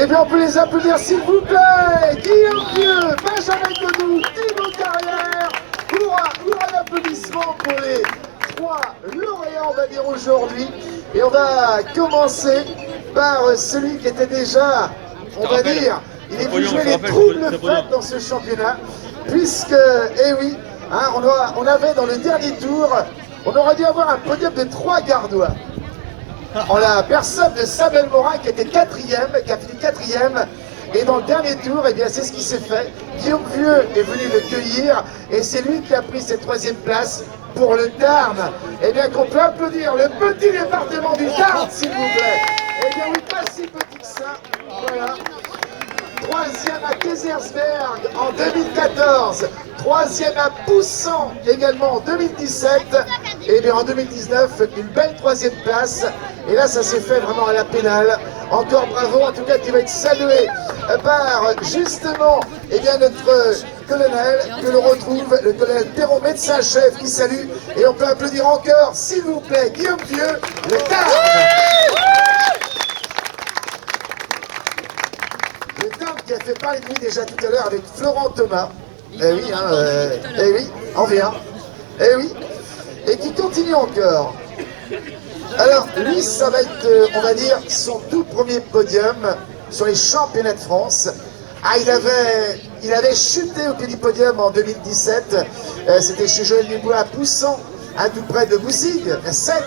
Eh bien, on peut les applaudir, s'il vous plaît. Guillaume Vieux, Benjamin Godou, Thibaut Carrière. Hurrah d'applaudissements pour les trois lauréats, on va dire, aujourd'hui. Et on va commencer par celui qui était déjà, on va dire, il est venu jouer les troubles fêtes dans ce championnat. Puisque, eh oui, hein, on avait dans le dernier tour, on aurait dû avoir un podium de 3 gardois. En la personne de Samuel Morin qui était quatrième, qui a fini quatrième. Et dans le dernier tour, eh bien c'est ce qui s'est fait. Guillaume Vieux est venu le cueillir et c'est lui qui a pris cette 3e place pour le Tarn. Eh bien qu'on peut applaudir le petit département du Tarn, s'il vous plaît. Eh bien oui, pas si petit que ça. Voilà. 3e à Kaysersberg en 2014, 3e à Poussan également en 2017, et bien en 2019, une belle 3e place. Et là, ça s'est fait vraiment à la pénale. Encore bravo, en tout cas, qui va être salué par justement eh bien, notre colonel, que l'on retrouve, le colonel Perron, médecin-chef, qui salue. Et on peut applaudir encore, s'il vous plaît, Guillaume Vieux, le Tarn. Le Tarn qui a fait parler de lui déjà tout à l'heure avec Florent Thomas. Eh oui, eh oui, on vient. Eh oui, et qui continue encore. Alors, lui, ça va être, on va dire, son tout premier podium sur les championnats de France. Ah, il avait chuté au pied du podium en 2017. C'était chez Joël Dubois à Poussan, tout près de Boussig, 7.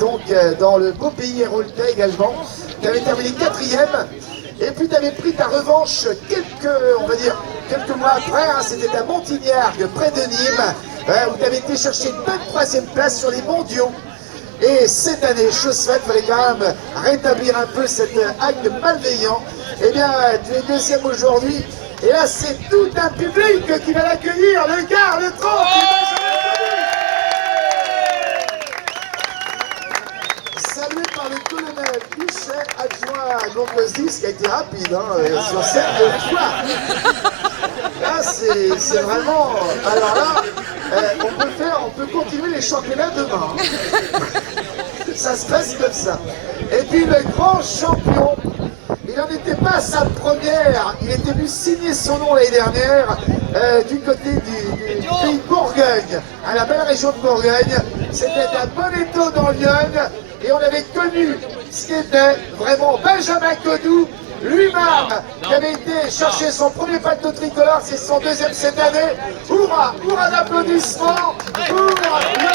Donc, dans le beau pays héraultais également. Tu avais terminé 4e. Et puis, tu avais pris ta revanche quelques mois après. C'était à Montignargues, près de Nîmes, où tu avais été chercher une bonne 3e place sur les mondiaux. Et cette année, chose faite, il fallait quand même rétablir un peu cet acte malveillant. Eh bien, tu es 2e aujourd'hui. Et là, c'est tout un public qui va l'accueillir. Le gars, le trompe, salué par le colonel Huchet, adjoint Goncosis, qui a été rapide sur cette fois. Là, c'est vraiment... Alors là, on peut continuer les championnats demain. Ça se passe comme ça. Et puis le grand champion, il n'en était pas à sa première, il était venu signer son nom l'année dernière du côté du pays de Bourgogne, à la belle région de Bourgogne. C'était à Bonneto dans l'Yonne et on avait connu ce qu'était vraiment Benjamin Godou lui-même qui avait été chercher son premier pacte tricolore, c'est son 2e cette année. Hurrah, hurrah d'applaudissements pour le gardien.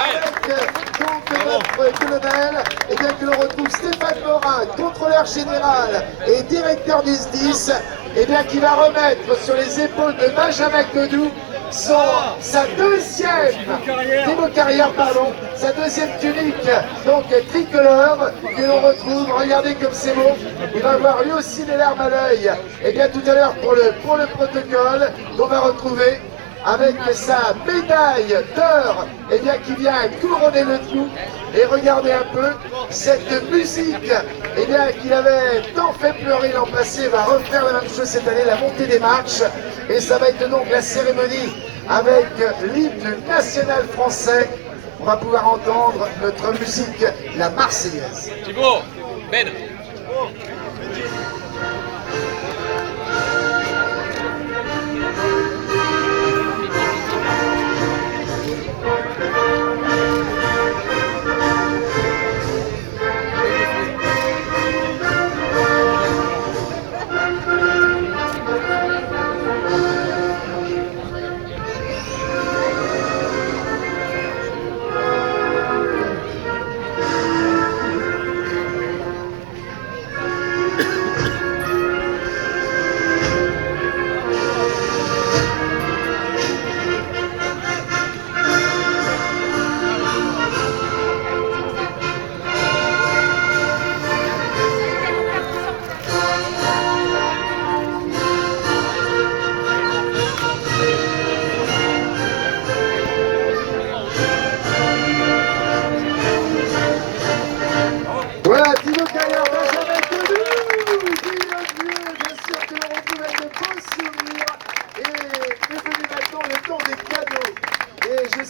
Avec notre colonel, et bien que l'on retrouve Stéphane Morin, contrôleur général et directeur du SDIS, et bien qui va remettre sur les épaules de Benjamin Godou sa 2e Thibaut Carrière, pardon, sa 2e tunique, donc tricolore, que l'on retrouve. Regardez comme c'est beau. Il va avoir lui aussi des larmes à l'œil. Et bien tout à l'heure pour le protocole, qu'on va retrouver avec sa médaille d'or, et bien qui vient couronner le tout. Et regardez un peu cette musique, et bien qu'il avait tant fait pleurer l'an passé, va refaire la même chose cette année, la montée des marches. Et ça va être donc la cérémonie avec l'hymne national français. On va pouvoir entendre notre musique, la Marseillaise. Thibaut, Ben.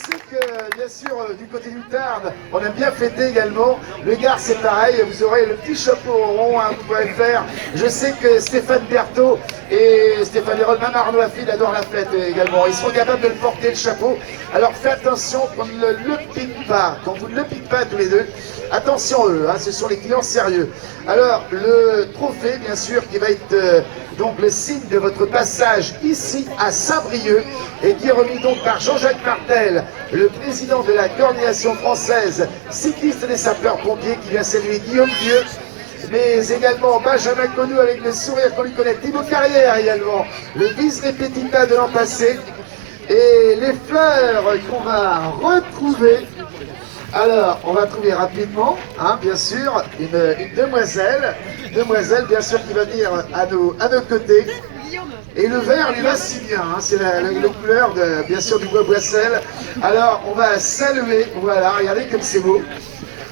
sais que, bien sûr, du côté du Tarn, on aime bien fêter également. Le Gard, c'est pareil, vous aurez le petit chapeau rond, hein, vous pouvez faire. Je sais que Stéphane Berthaud et Stéphane Hérol, même Arnaud Affil adorent la fête également. Ils seront capables de le porter, le chapeau. Alors faites attention qu'on ne le pique pas, qu'on vous ne le pique pas tous les deux. Attention eux, hein, ce sont les clients sérieux. Alors, le trophée, bien sûr, qui va être donc le signe de votre passage ici à Saint-Brieuc et qui est remis donc par Jean-Jacques Martel, le président de la coordination française cycliste des sapeurs-pompiers, qui vient saluer Guillaume Dieu, mais également Benjamin Connou avec le sourire qu'on lui connaît, Thibaut Carrière également, le vice-répétita de l'an passé, et les fleurs qu'on va retrouver. Alors, on va trouver rapidement, hein, bien sûr, une demoiselle, bien sûr, qui va venir à nos côtés. Et le vert lui va si bien, hein, c'est la couleur, bien sûr, du bois boissel. Alors, on va saluer, voilà, regardez comme c'est beau.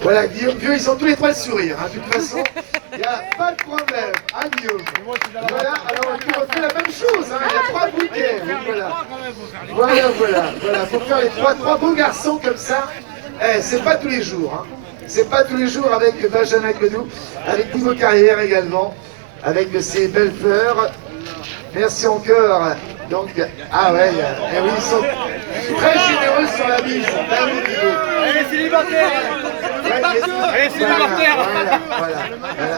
Voilà, Guillaume Dieu, ils ont tous les trois le sourire, hein, de toute façon, il n'y a pas de problème, hein, Guillaume. Voilà, alors on refait la même chose, hein, il y a 3 bouquets, voilà, faut faire les trois beaux garçons comme ça. Eh, c'est pas tous les jours, hein. C'est pas tous les jours avec Benjamin Connou, avec Thibaut Carrière également, avec ces belles fleurs. Merci encore. Donc, ah ouais, eh oui, ils sont très généreux sur la mise. Elle est célibataire. Elle est célibataire. Voilà.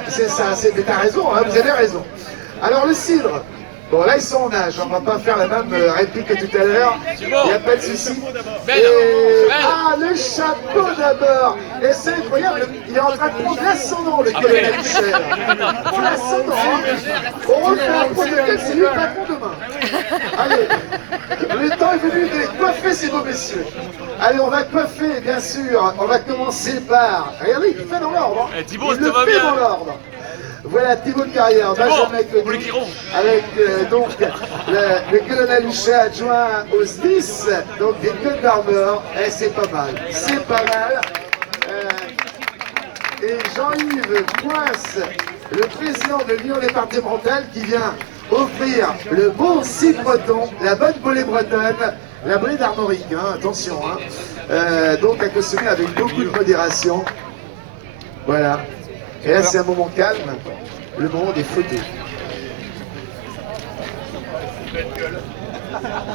C'est ça, t'as raison, hein, vous avez raison. Alors le cidre. Bon, là, ils sont en âge, on va pas faire la même réplique que tout à l'heure, il n'y a pas de souci. Ah, le chapeau d'abord. Et c'est incroyable, il est en train de prendre l'ascendant, le colonel Michel. L'ascendant, hein. On refait un prototype, c'est lui le patron demain. Allez, le temps est venu de coiffer ces beaux messieurs. Allez, on va coiffer, bien sûr, on va commencer par... Regardez, il fait dans l'ordre. Il le fait dans l'ordre. Voilà Thibaut Carrière, Benjamin Connou, avec donc le colonel Huchet adjoint au SDIS, donc des Côtes d'Armor, et c'est pas mal, et Jean-Yves Poince, le président de l'Union départementale qui vient offrir le bon cidre breton, la bonne bolée bretonne, la bolée d'Armorique, hein, attention, hein, donc à consommer avec beaucoup de modération, voilà. Et là, c'est un moment calme, le moment des photos.